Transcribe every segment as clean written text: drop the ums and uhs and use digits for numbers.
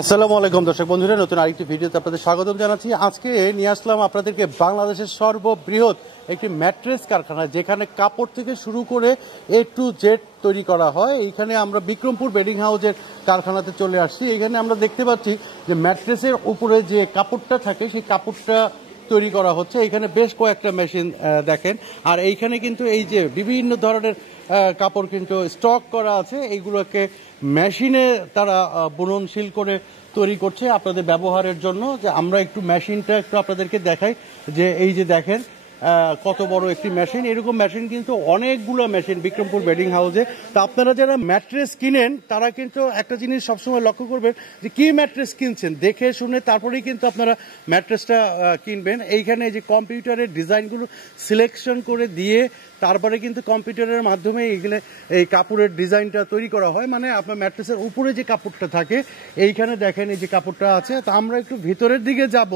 আসসালামু আলাইকুম দর্শক বন্ধুরা, নতুন আরেকটি ভিডিওতে আপনাদের স্বাগতম জানাচ্ছি। আজকে নিয়ে আসলাম আপনাদেরকে বাংলাদেশের সর্ববৃহৎ একটি ম্যাট্রেস কারখানা, যেখানে কাপড় থেকে শুরু করে A to Z তৈরি করা হয়। এইখানে আমরা বিক্রমপুর বেডিং হাউসের কারখানাতে চলে আসছি। এখানে আমরা দেখতে পাচ্ছি যে ম্যাট্রেসের উপরে যে কাপড়টা থাকে সেই কাপড়টা তৈরি করা হচ্ছে। এখানে বেশ কয়েকটা মেশিন দেখেন, আর এইখানে কিন্তু এই যে বিভিন্ন ধরনের কাপড় কিন্তু স্টক করা আছে, এইগুলোকে মেশিনে তারা বুননশীল করে তৈরি করছে আপনাদের ব্যবহারের জন্য। যে আমরা একটু মেশিনটা একটু আপনাদেরকে দেখাই, যে এই যে দেখেন কত বড় একটি মেশিন। এরকম মেশিন কিন্তু অনেকগুলো মেশিন বিক্রমপুর বেডিং হাউসে। তো আপনারা যারা ম্যাট্রেস কিনেন তারা কিন্তু একটা জিনিস সবসময় লক্ষ্য করবেন যে কি ম্যাট্রেস কিনছেন, দেখে শুনে তারপরেই কিন্তু আপনারা ম্যাট্রেসটা কিনবেন। এইখানে যে কম্পিউটারের ডিজাইনগুলো সিলেকশন করে দিয়ে তারপরে কিন্তু কম্পিউটারের মাধ্যমে এইগুলো এই কাপড়ের ডিজাইনটা তৈরি করা হয়। মানে আপনার ম্যাট্রেসের উপরে যে কাপড়টা থাকে এইখানে দেখেন এই যে কাপড়টা আছে। তো আমরা একটু ভিতরের দিকে যাব,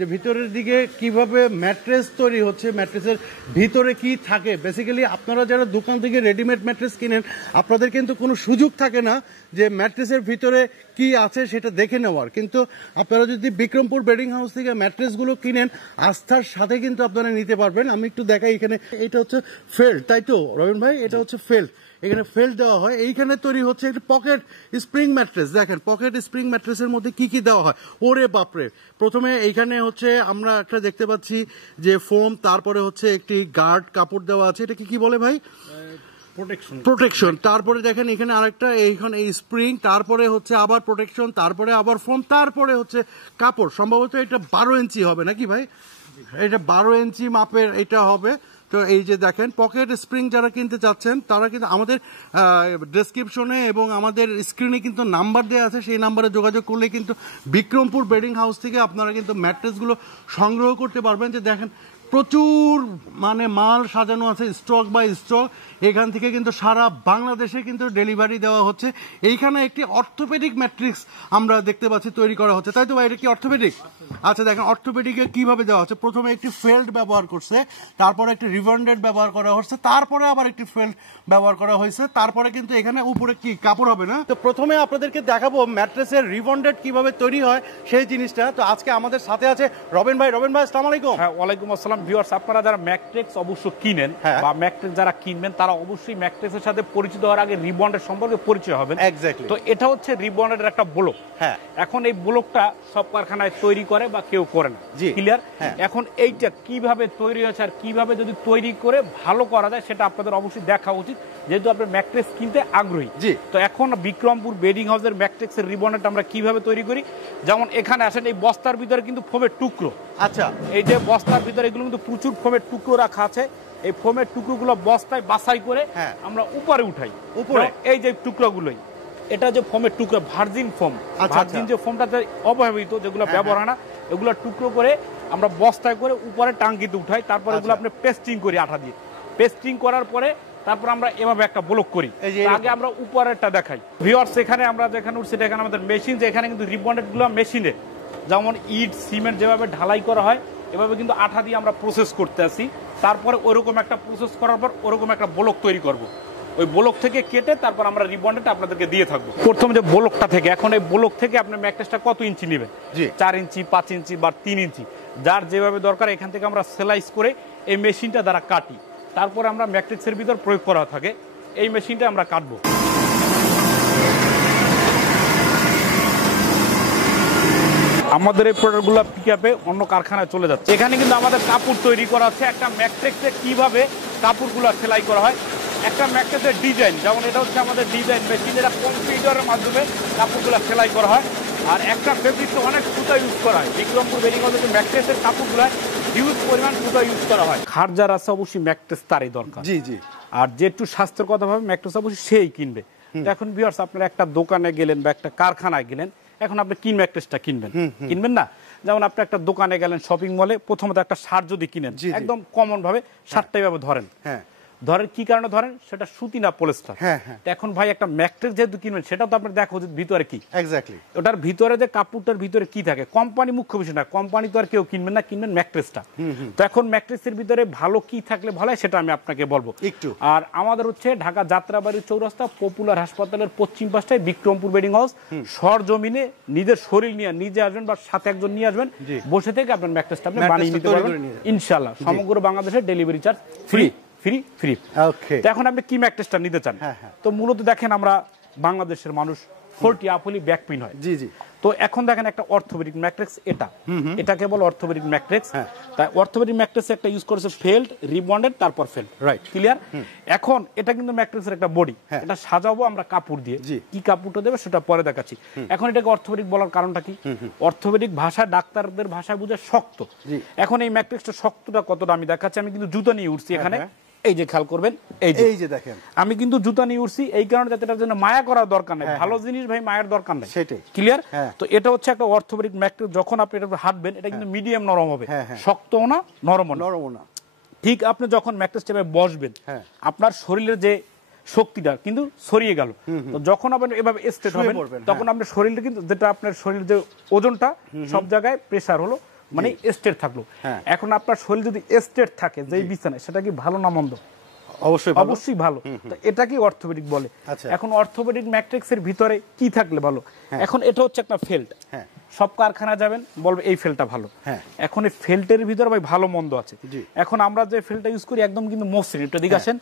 যে ভিতরের দিকে কিভাবে ম্যাট্রেস তৈরি হচ্ছে, ম্যাট্রেসের ভিতরে কি থাকে। বেসিক্যালি আপনারা যারা দোকান থেকে রেডিমেড ম্যাট্রেস কিনেন আপনাদের কিন্তু কোনো সুযোগ থাকে না যে ম্যাট্রেসের ভিতরে কি আছে সেটা দেখে নেওয়ার। কিন্তু আপনারা যদি বিক্রমপুর বেডিং হাউস থেকে ম্যাট্রেসগুলো কিনেন আস্থার সাথে কিন্তু আপনারা নিতে পারবেন। আমি একটু দেখাই, এখানে এটা হচ্ছে ফেল্ট, তাই তো রবিন ভাই? এটা হচ্ছে ফেল্ট, এখানে ফেল্ট দেওয়া হয়। এইখানে তৈরি হচ্ছে একটা পকেট স্প্রিং ম্যাট্রেস। দেখেন পকেট স্প্রিং ম্যাট্রেসের মধ্যে কি কি দেওয়া হয়, ওরে বাপরে। প্রথমে এইখানে হচ্ছে আমরা একটা দেখতে পাচ্ছি যে ফোম, তারপরে হচ্ছে একটি গার্ড কাপড় দেওয়া আছে, এটা কি বলে ভাই? প্রোটেকশন। তারপরে দেখেন এখানে আরেকটা, এইখানে এই স্প্রিং, তারপরে হচ্ছে আবার প্রোটেকশন, তারপরে আবার ফোম, তারপরে হচ্ছে কাপড়। সম্ভবত এটা 12 ইঞ্চি হবে নাকি ভাই? এটা 12 ইঞ্চি মাপের এটা হবে। তো এই যে দেখেন পকেট স্প্রিং যারা কিনতে চাচ্ছেন তারা কিন্তু আমাদের ডেসক্রিপশনে এবং আমাদের স্ক্রিনে কিন্তু নাম্বার দেওয়া আছে, সেই নাম্বারে যোগাযোগ করলে কিন্তু বিক্রমপুর বেডিং হাউস থেকে আপনারা কিন্তু ম্যাট্রেসগুলো সংগ্রহ করতে পারবেন। যে দেখেন প্রচুর মানে মাল সাজানো আছে, স্টক বাই স্টক। এখান থেকে কিন্তু সারা বাংলাদেশে কিন্তু ডেলিভারি দেওয়া হচ্ছে। এইখানে একটি অর্থোপেডিক ম্যাট্রিক্স আমরা দেখতে পাচ্ছি তৈরি করা হচ্ছে, তাই তো ভাই? এটা কি অর্থোপেডিক? আচ্ছা দেখেন অর্থোপেডিকে কিভাবে দেওয়া হচ্ছে। প্রথমে একটি ফেল্ট ব্যবহার করছে, তারপরে একটি রিবন্ডেড ব্যবহার করা হচ্ছে, তারপরে আবার একটি ফেল্ট ব্যবহার করা হয়েছে, তারপরে কিন্তু এখানে উপরে কি কাপড় হবে না। তো প্রথমে আপনাদেরকে দেখাবো ম্যাট্রেসের রিবন্ডেড কিভাবে তৈরি হয় সেই জিনিসটা। তো আজকে আমাদের সাথে আছে রবিন ভাই। রবিন ভাই আসসালামু আলাইকুম। হ্যাঁ, ওয়ালাইকুম আসসালাম। ভিউয়ার্স, আপনারা যারা ম্যাট্রেক্স অবশ্য কিনেন বা ম্যাট্রেক্স যারা কিনবেন তারা অবশ্যই ম্যাট্রেক্সের সাথে পরিচিত হওয়ার আগে রিবন্ডের সম্পর্কে পরিচয় হবেন। এক্স্যাক্টলি। তো এটা হচ্ছে রিবন্ডের একটা ব্লক। হ্যাঁ, এখন এই ব্লকটা সব কারখানায় তৈরি করে বা কেউ করে না, ক্লিয়ার? এখন এইটা কিভাবে তৈরি হয়েছে আর কিভাবে যদি তৈরি করে ভালো করা যায় সেটা আপনাদের অবশ্যই দেখা উচিত, যেহেতু আপনি ম্যাট্রেক্স কিনতে আগ্রহী। তো এখন বিক্রমপুর বেডিং হাউসের ম্যাট্রেক্সের রিবন্ডটা আমরা কিভাবে তৈরি করি, যেমন এখানে আসেন এই বস্তার ভিতরে কিন্তু ফোমের টুকরো। আচ্ছা, এই যে বস্তার ভিতরে এগুলো কিন্তু প্রচুর ফোমের টুকরো রাখা আছে। এই ফোমের টুকরোগুলো বস্তায় বাছাই করে আমরা উপরে উঠাই। উপরে এই যে টুকরোগুলোই, এটা যে ফোমের টুকরো ভার্জিন ফোম, ভার্জিন যে ফোমটাতে অব্যবহৃত যেগুলো ব্যবহার হয় না, এগুলো টুকরো করে আমরা বস্তায় করে উপরে টাঙ্কিতে উঠাই। তারপর এগুলো আপনি পেস্টিং করি আঠা দিয়ে। পেস্টিং করার পরে তারপর আমরা এভাবে একটা ব্লক করি। আগে আমরা উপরেরটা দেখাই ভিউয়ার্স। এখানে আমরা যেখানে উঠছি এখানে আমাদের মেশিন, যে এখানে কিন্তু রিবন্ডেড গুলো মেশিনে যেমন ইট সিমেন্ট যেভাবে ঢালাই করা হয় এভাবে কিন্তু আঠা দিয়ে আমরা প্রসেস করতে আসি। তারপরে ওরকম একটা প্রসেস করার পর ওরকম একটা ব্লক তৈরি করব। ওই ব্লক থেকে কেটে তারপর আমরা রিবন্ডেড আপনাদেরকে দিয়ে থাকবো। প্রথম যে ব্লকটা থেকে, এখন এই ব্লক থেকে আপনি ম্যাট্রেসটা কত ইঞ্চি নেবেন, 4 ইঞ্চি 5 ইঞ্চি বা 3 ইঞ্চি, যার যেভাবে দরকার এখান থেকে আমরা সেলাইস করে এই মেশিনটা দ্বারা কাটি। তারপরে আমরা ম্যাট্রিক্সের ভিতর প্রয়োগ করা থাকে, এই মেশিনটা আমরা কাটবো। আমাদের এই প্রোডাক্টগুলো পিকআপে অন্য কারখানায় চলে যাচ্ছে। এখানে কিন্তু আমাদের কাপড় তৈরি করা হচ্ছে। একটা ম্যাট্রিক্সে কিভাবে কাপড়গুলো সেলাই করা হয়, একটা ম্যাট্রিক্সের ডিজাইন, যেমন এটা হচ্ছে আমাদের ডিজাইন মেশিন, এটা কম্পিউটারের মাধ্যমে কাপড়গুলো সেলাই করা হয়। আর একটা ফেব্রিক্সে অনেক সুতা ইউজ করা হয়। বিক্রমপুর বেডিং হাউসে যে ম্যাট্রেসের কাপড়গুলো হিউজ পরিমাণ সুতা ইউজ করা হয়। খাট যার আছে অবশ্যই ম্যাট্রেস তারই দরকার। আর যে একটু স্বাস্থ্যের কথা ভাবে ম্যাট্রেস অবশ্যই সেই কিনবে। এখন ভিউয়ার্স, আপনারা একটা দোকানে গেলেন বা একটা কারখানায় গেলেন, এখন আপনি কি ম্যাট্রেসটা কিনবেন না? যেমন আপনি একটা দোকানে গেলেন, শপিং মলে, প্রথমত একটা শার্ট যদি কিনেন, একদম কমন ভাবে শার্টটা এভাবে ধরেন, ধরেন কি কারণে ধরেন, সেটা সুতি না পলিস্টার। এখন ভাই একটা ম্যাট্রেস যেহেতু কিনবেন, সেটা তো আপনার দেখা উচিত ভিতরে কি, এক্স্যাক্টলি ওটার ভিতরে যে কাপড়টার ভিতরে কি থাকে। কোম্পানি মুখ্য বিষয় না, কোম্পানি তো আর কেউ কিনবেন না, কিনবেন ম্যাট্রেসটা। তো এখন ম্যাট্রেসের ভিতরে ভালো কি থাকলে ভালো হয় সেটা আমি আপনাকে বলবো একটু। আর আমাদের হচ্ছে ঢাকা যাত্রাবাড়ি চৌরাস্তা পপুলার হাসপাতালের পশ্চিম পাশটায় বিক্রমপুর বেডিং হাউস। সরজমিনে নিজের শরীর নিয়ে নিজে আসবেন বা সাথে একজন নিয়ে আসবেন, বসে থেকে আপনার ম্যাট্রেসটা আপনি বানিয়ে নিতে পারবেন ইনশাআল্লাহ। সমগ্র বাংলাদেশে delivery charge free free free. Okay, তো এখন আপনি কি ম্যাট্রেসটা নিতে চান? তো মূলত দেখেন আমরা বাংলাদেশের মানুষ 40 আপলি ব্যাক পেইন হয়। জি জি। তো এখন দেখেন একটা অর্থোপেডিক ম্যাট্রেক্স, এটাকে বলে অর্থোপেডিক ম্যাট্রেক্স। তাই অর্থোপেডিক ম্যাট্রেক্স একটা ইউজ করেছে ফেল্ড, রিবন্ডেড, তারপর ফেল্ড, রাইট, ক্লিয়ার। এখন এটা কিন্তু ম্যাট্রেক্সের একটা বডি, এটা সাজাবো আমরা কাপড় দিয়ে, কি কাপড়টা দেবে সেটা পরে দেখাচ্ছি। এখন এটাকে অর্থোপেডিক বলার কারণটা কি? অর্থোপেডিক ভাষা ডাক্তারদের ভাষায় বুঝে শক্ত। এখন এই ম্যাট্রেক্সটা শক্তটা কতটা আমি দেখাচ্ছি। আমি কিন্তু জুতা নিয়ে উঠছি এখানে, এই যে খেয়াল করবেন, এই যে দেখেন আমি কিন্তু জুতা নিয়ে উঠছি এই কারণে যাতে এটার জন্য মায়া করার দরকার নেই। ভালো জিনিস ভাই মায়ের দরকার নেই, সেটাই, ক্লিয়ার। তো এটা হচ্ছে একটা অর্থোপেডিক ম্যাট্রেস। যখন আপনি এটা হাঁটবেন এটা কিন্তু মিডিয়াম নরম হবে, শক্তও না নরমও না। ঠিক আপনি যখন ম্যাট্রেসটা বসবেন আপনার শরীরের যে শক্তিটা কিন্তু ছড়িয়ে গেল। তো যখন আপনি এভাবে স্ট্রেট হবেন তখন আপনার শরীরটা কিন্তু যেটা আপনার শরীরের যে ওজনটা সব জায়গায় প্রেসার হলো, মানে স্ট্রেট থাকলো। এখন আপনার শরীর যদি স্ট্রেট থাকে যেই বিছানায়, সেটা কি ভালো না মন্দ? অবশ্যই ভালো। তো এটা কি অর্থোপেডিক বলে। এখন অর্থোপেডিক ম্যাট্রিক্সের ভিতরে কি থাকলে ভালো? এখন এটা হচ্ছে একটা ফেল্ট। সব কারখানা যাবেন বলবে এই ফেলটা ভালো। এখন এই ফেল্টের ভিতরে ভাই ভালো মন্দ আছে। এখন আমরা যে ফেলটা ইউজ করি একদম কিন্তু মসৃণ, একটু দিকে আসেন,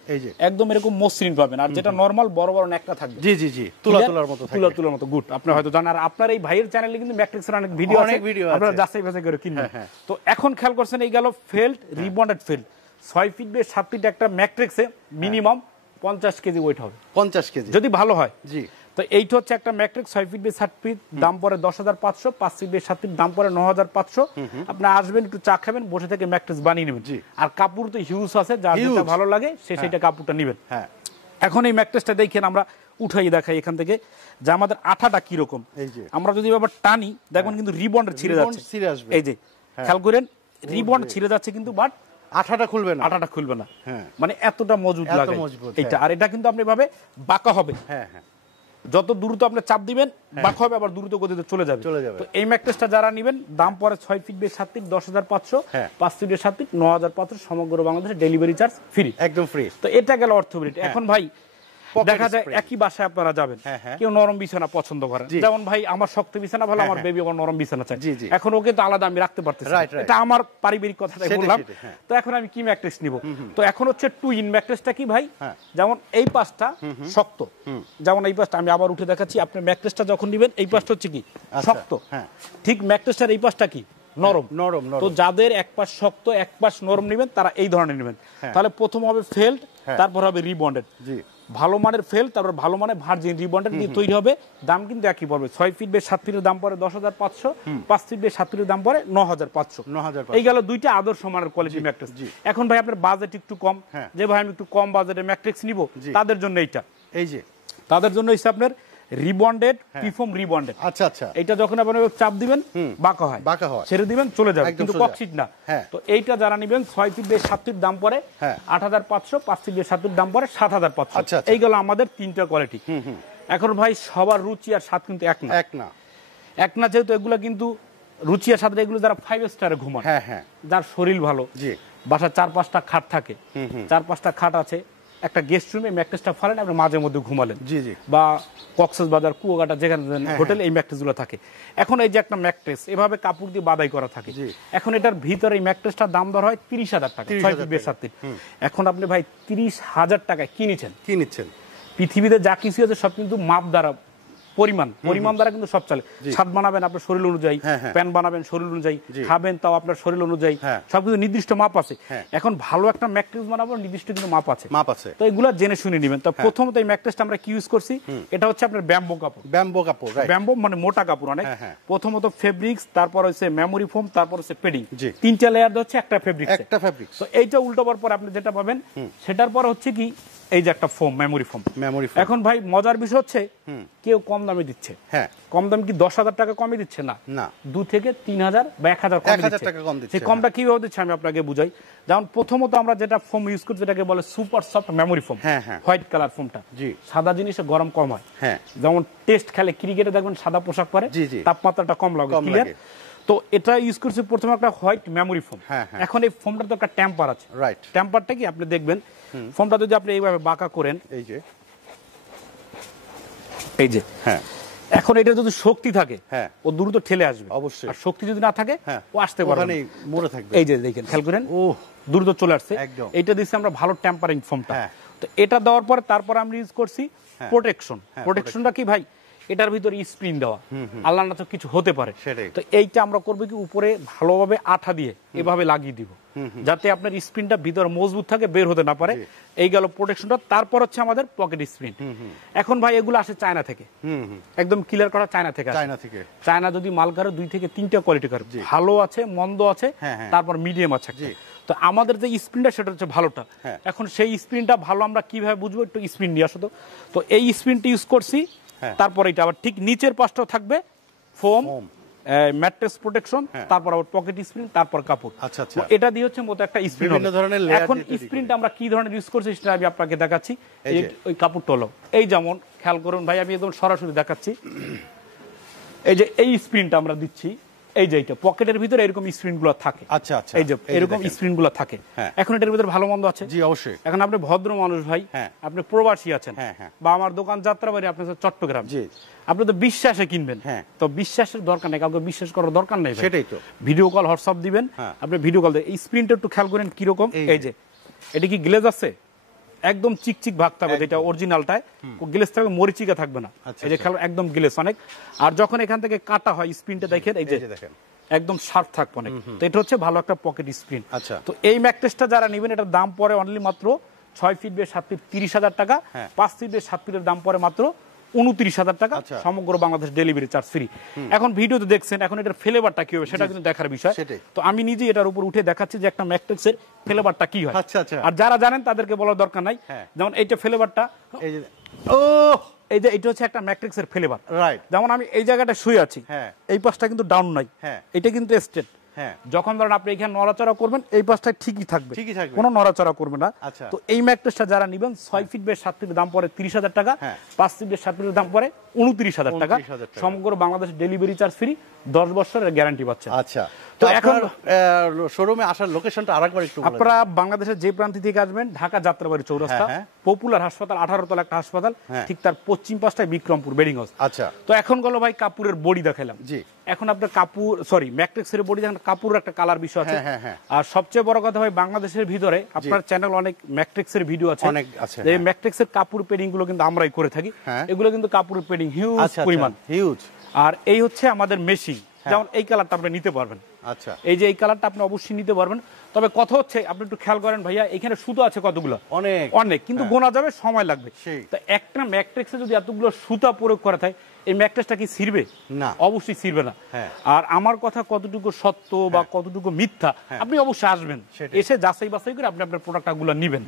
একদম এরকম মসৃণ পাবেন। আর যেটা নরমাল বড় বড় নেকটা থাকবে, জি জি জি, তুলার মতো গুড। আপনি হয়তো জানেন। আর আপনার এই ভাইয়ের চ্যানেলে কিন্তু ম্যাট্রিক্সের অনেক ভিডিও আছে, আপনারা যাচাই বাছাই করে কিনবেন। তো এখন খেয়াল করছেন এই গেল felt, rebonded felt. 6 feet by 7 feet একটা ম্যাট্রিক্সে মিনিমাম 50 কেজি ওয়েট হবে, 50 কেজি যদি ভালো হয়। জি। তো এইটা হচ্ছে একটা ম্যাট্রিক্স 6 ফিট বাই 7 ফিট, দাম পড়ে 10,500। 5 ফিট বাই 7 ফিট দাম পড়ে 9,500। আপনি আসবেন, একটু চা খাবেন, বসে থেকে ম্যাট্রিক্স বানিয়ে নেবেন। আর কাপড় তো হিউজ আছে, যার যেটা ভালো লাগে সে সেটা কাপড়টা নেবেন। এখন এই ম্যাট্রিক্সটা দেখেন আমরা উঠাই দেখাই এখান থেকে যে আমাদের আঠাটা কি রকম। আমরা যদি আবার টানি দেখবেন কিন্তু রিবন্ড ছিঁড়ে যাচ্ছে, এই যে খেয়াল করেন রিবন্ড ছিঁড়ে যাচ্ছে কিন্তু বাট আঠাটা খুলবে না, আঠাটা খুলবে না, মানে এতটা মজবুত লাগে এটা। আর এটা কিন্তু আপনি ভাবে বাঁকা হবে, যত দ্রুত আপনি চাপ দিবেন বাঁকা হবে, আবার দ্রুত গতিতে চলে যাবে। তো এই ম্যাট্রেসটা যারা নেবেন দাম পড়ে 6 feet by 7 feet 10,500, 5 feet by 7 feet 9,500, সমগ্র বাংলাদেশে ডেলিভারি চার্জ ফ্রি, একদম ফ্রি। তো এটা গেল অর্থোপেডিক। এখন ভাই দেখা যায় একই বাসায় আপনারা যাবেন, কেউ নরম বিছানা পছন্দ করেন, যেমন ভাই আমার শক্ত বিছানা ভালো, আমার বেবি আবার নরম বিছানা চাই। এখন ওকে তো আলাদা আমি রাখতে পারতেছি, এটা আমার পারিবারিক কথাটাই বললাম। তো এখন আমি কি ম্যাট্রেস নিব? তো এখন হচ্ছে টুইন ম্যাট্রেসটা কি ভাই, যেমন এই পাশটা শক্ত, যেমন এই পাশটা আমি আবার উঠে দেখাচ্ছি। আপনি ম্যাট্রেসটা যখন নেবেন এই পাশটা হচ্ছে কি শক্ত, ঠিক ম্যাট্রেসটার এই পাশটা কি নরম। তো যাদের এক পাশ শক্ত এক পাশ নরম নেবেন তারা এই ধরনের নেবেন। তাহলে প্রথম হবে ফেল্ড, তারপর হবে রিবন্ডেড। ভালো মানের ফেল, তারপর ভালো মানের ভার্জিন রিবন্ডেড দিয়ে তৈরি হবে। দাম কিন্তু একই পড়বে। 6 ফিট বাই 7 ফিটের দাম পড়ে 10,500, 5 ফিট বাই 7 ফিটের দাম পড়ে 9,500। এই গেল দুইটা আদর্শ মানের কোয়ালিটি ম্যাট্রিক্স। এখন ভাই আপনার বাজেট একটু কম, যে ভাই আমি একটু কম বাজেটে ম্যাট্রিক্স নিব, তাদের জন্য এইটা, এই যে তাদের জন্য হচ্ছে আপনার রিবন্ডেড, পিফর্ম রিবন্ডেড। আচ্ছা আচ্ছা, এটা যখন আপনি চাপ দিবেন বাঁকা হয়, ছেড়ে দিবেন চলে যাবে, কিন্তু ককশিট না। তো এইটা যারা নেবেন 6 ফিট বাই 7 ফিট দাম পড়ে 8,500, 5 ফিট বাই 7 ফিট দাম পড়ে 7,500। এই গেল আমাদের তিনটা কোয়ালিটি। এখন ভাই সবার রুচি আর স্বাদ কিন্তু এক না, যেহেতু এগুলো কিন্তু রুচি আর স্বাদ, এগুলো যারা 5 স্টারে ঘুমান, যার শরীর ভালো, বাসায় 4-5টা খাট থাকে, 4-5টা খাট আছে, একটা গেস্ট রুমে ম্যাট্রেসটা ফালেন, আপনি মাঝে মধ্যে ঘুমালেন, বা কক্সবাজার কুয়াকাটা যেখানে হোটেল এই ম্যাট্রেসগুলো থাকে। এখন এই যে একটা ম্যাট্রেস এভাবে কাপড় দিয়ে বাদাই করা থাকে, এখন এটার ভিতরে এই ম্যাট্রেসটার দাম ধরা হয় 30,000 টাকা, 6 ফিট বাই 7 ফিট। এখন আপনি ভাই 30,000 টাকায় কিনেছেন। পৃথিবীতে যা কিছু আছে সব কিন্তু মাপ দ্বারা, পরিমাণ দ্বারা কিন্তু সব চলে। ছাদ বানাবেন আপনার শরীর অনুযায়ী, প্যান বানাবেন শরীর অনুযায়ী, খাবেন তাও আপনার শরীর অনুযায়ী, সবকিছু নির্দিষ্ট মাপ আছে। এখন ভালো একটা ম্যাট্রেস বানাবো নির্দিষ্ট কিন্তু মাপ আছে। তো এগুলো জেনে শুনে নেবেন। তো প্রথমত এই ম্যাট্রেসটা আমরা কি ইউজ করছি, এটা হচ্ছে আপনার ব্যাম্বো কাপড়। ব্যাম্বো মানে মোটা কাপড় অনেক। প্রথমত ফেব্রিক্স, তারপর হচ্ছে মেমোরি ফোম, তারপর হচ্ছে পেডিং, তিনটা লেয়ার হচ্ছে একটা ফেব্রিক্স। তো এইটা উল্টোবার পর আপনি যেটা পাবেন সেটার পর হচ্ছে কি এই যে একটা ফোম, মেমোরি ফোম। এখন ভাই মজার বিষয় হচ্ছে কেউ কম দামে দিচ্ছে। হ্যাঁ, কম দাম কি 10,000 টাকা কমে দিচ্ছে না, 2 থেকে 3,000 বা 1,000 কম দিচ্ছে। সেই কমটা কিভাবে দিচ্ছে আমি আপনাকে বুঝাই। যেমন প্রথমত আমরা যেটা ফোম ইউজ করছি যেটাকে বলে super soft memory foam, white colour ফোমটা। সাদা জিনিসে গরম কম হয়। যেমন টেস্ট খেলে ক্রিকেটে দেখবেন সাদা পোশাক পরে তাপমাত্রাটা কম লাগে, ক্লিয়ার? তো এটা ইউজ করছি প্রথমে একটা হোয়াইট মেমোরি ফোম। এখন এই ফোমটা তো একটা টেম্পার আছে, রাইট? টেম্পারটা কি আপনি দেখবেন, ফোমটা যদি আপনি এইভাবে বাঁকা করেন, এই যে এখন এটা যদি শক্তি থাকে ও দ্রুত ঠেলে আসবে অবশ্যই, আর শক্তি যদি না থাকে ও আসতে পারবে না, মরে থাকবে। এই যে দেখেন, খেয়াল করেন, ও দ্রুত চলে আসছে। এইটা দিচ্ছি আমরা ভালো টেম্পারিং ফোমটা। তো এটা দেওয়ার পরে তারপর আমরা ইউজ করছি প্রোটেকশন। প্রোটেকশনটা কি ভাই, এটার ভিতরে স্প্রিন দেওয়া, আল্লাহ না তো কিছু হতে পারে। তো এইটা আমরা করবো কি, উপরে ভালোভাবে আঠা দিয়ে এভাবে লাগিয়ে দিব, যাতে আপনার স্প্রিনটা ভিতরে মজবুত থাকে, বের হতে না পারে। এই গেল প্রোটেকশনটা। তারপর হচ্ছে আমাদের পকেট স্প্রিন। এখন ভাই এগুলো আসে চায়না থেকে, একদম ক্লিয়ার করা চায়না থেকে। চায়না যদি মাল কারো 2 থেকে 3টা কোয়ালিটি কারো, ভালো আছে, মন্দ আছে, তারপর মিডিয়াম আছে। তো আমাদের যে স্প্রিনটা সেটা হচ্ছে ভালোটা। এখন সেই স্প্রিনটা ভালো আমরা কিভাবে বুঝবো, একটু স্প্রিন নিয়ে আসো তো। তো এই স্প্রিনটি ইউজ করছি। তারপর এটা আবার ঠিক নিচের পাশটাও থাকবে ফোম, ম্যাট্রেস প্রোটেকশন, তারপর আবার পকেট স্প্রিন, তারপর কাপড়। এটা দিয়ে হচ্ছে মতো একটা স্প্রিন। এখন স্প্রিনটা আমরা কি ধরনের ইউজ করছি সেটা আমি আপনাকে দেখাচ্ছি। ওই কাপড়টা হলো এই, যেমন খেয়াল করুন ভাই, আমি একদম সরাসরি দেখাচ্ছি। এই যে এই স্প্রিনটা আমরা দিচ্ছি, এই যে এটা পকেটের ভিতরে এরকম স্প্রিন গুলো থাকে। আচ্ছা আচ্ছা, এই যে এরকম স্প্রিন গুলো থাকে। এখন এটার ভিতরে ভালো মন্দ আছে। জি অবশ্যই। এখন আপনি ভদ্র মানুষ ভাই, আপনি প্রবাসী আছেন, বা আমার দোকান যাত্রাবাড়ি, আপনি চট্টগ্রাম, আপনি তো বিশ্বাসে কিনবেন। তো বিশ্বাসের দরকার নেই, কাউকে বিশ্বাস করার দরকার নেই। সেটাই তো, ভিডিও কল হোয়াটসঅ্যাপ দিবেন, আপনি ভিডিও কল দেবেন। এই স্প্রিনটা একটু খেয়াল করেন কিরকম। এই যে এটা কি গ্লেজ আছে, একদম চিকচিক ভাগ থাকবে, যেটা অরিজিনালটায় গ্লেজ থাকবে, মরিচিকা থাকবে না। এই যে খেয়াল, একদম গ্লেজ অনেক। আর যখন এখান থেকে কাটা হয় স্প্রিনটা দেখেন, এই যে একদম শার্প থাকবে অনেক। তো এটা হচ্ছে ভালো একটা পকেট স্প্রিন। তো এই ম্যাট্রেসটা যারা নেবেন, এটার দাম পড়ে অনলি মাত্র 6 ফিট বাই 7 ফিট 30,000 টাকা। 5 ফিট বাই 7 ফিটের দাম পড়ে মাত্র 29,000 টাকা, সমগ্র বাংলাদেশ ডেলিভারি চার্জ ফ্রি। এখন ভিডিওতে দেখছেন, এখন এটার ফ্লেভারটা কি হবে সেটা কিন্তু দেখার বিষয়। তো আমি নিজে এটার উপর উঠে দেখাচ্ছি যে একটা ম্যাট্রেসের ফ্লেভারটা কি হয়। আর যারা জানেন তাদেরকে বলার দরকার নাই। যেমন এইটা ফ্লেভারটা, এই যে এটা হচ্ছে একটা ম্যাট্রিক্সের ফ্লেভার, রাইট? যেমন আমি এই জায়গাটা শুয়ে আছি, এই পাশটা কিন্তু ডাউন নাই, এটা কিন্তু স্ট্রেট। যখন ধরেন আপনি এখানে নড়াচড়া করবেন, এই পাশটা ঠিকই থাকবে, কোনো নড়াচড়া করবে না। তো এই ম্যাট্রেসটা যারা নেবেন, 6 ফিট বাই 7 ফিটের দাম পড়ে 30,000 টাকা, 5 ফিট বাই 7 ফিটের দাম পড়ে 29,000 টাকা, সমগ্র বাংলাদেশ ডেলিভারি চার্জ ফ্রি, 10 বছরের গ্যারান্টি পাচ্ছেন। আচ্ছা, তো এখন শোরুমে আসার লোকেশনটা আরেকবার একটু বলুন। আপনারা বাংলাদেশের যে প্রান্ত থেকে আসবেন, ঢাকা যাত্রাবাড়ি চৌরাস্তা, পপুলার হাসপাতাল, 18 তলা একটা হাসপাতাল, ঠিক তার পশ্চিম পাশটায় বিক্রমপুর বেডিং হাউস। আচ্ছা, তো এখন গেল ভাই কাপুরের বডি দেখাইলাম। জি, এখন আপনার ম্যাট্রিক্সের বডি দেখেন, কাপুরের একটা কালার বিষয় আছে। আর সবচেয়ে বড় কথা ভাই, বাংলাদেশের ভিতরে আপনার চ্যানেল অনেক ম্যাট্রিক্সের ভিডিও আছে, অনেক আছে। এই ম্যাট্রিক্সের কাপুর পেডিং গুলো কিন্তু আমরাই করে থাকি। এগুলো কিন্তু কাপুরের পেডিং হিউজ পরিমাণ, হিউজ। আর এই হচ্ছে আমাদের মেশিন। যেমন এই কালারটা আপনি নিতে পারবেন। আচ্ছা, এই যে এই কালারটা আপনি অবশ্যই নিতে পারবেন। তবে কথা হচ্ছে, আপনি একটু খেয়াল করেন ভাইয়া, এখানে সুতো আছে কতগুলো, অনেক অনেক, কিন্তু গোনা যাবে, সময় লাগবে। তো একটা ম্যাট্রিক্সে যদি এতগুলো সুতা প্রয়োগ করা থাকে, এই ম্যাট্রেসটা কি ছিড়বে? না, অবশ্যই ছিড়বে না। আর আমার কথা কতটুকু সত্য বা কতটুকু মিথ্যা, আপনি অবশ্যই আসবেন, এসে যাচাই বাছাই করে আপনি আপনার প্রোডাক্টগুলো নেবেন।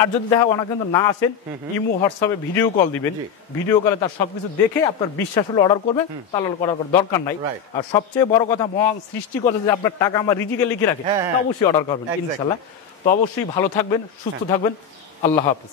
আর যদি দেখা ওনা কিন্তু না আসেন, ইমো হোয়াটসঅ্যাপে ভিডিও কল দিবেন, ভিডিও কলে তার সবকিছু দেখে আপনার বিশ্বাস হলে অর্ডার করবেন, তাহলে অর্ডার করার দরকার নাই। আর সবচেয়ে বড় কথা, মহান সৃষ্টিকর্তা যে আপনার টাকা আমার রিজিকে লিখে রাখে, অবশ্যই অর্ডার করবেন ইনশাআল্লাহ। তো অবশ্যই ভালো থাকবেন, সুস্থ থাকবেন। আল্লাহ হাফেজ।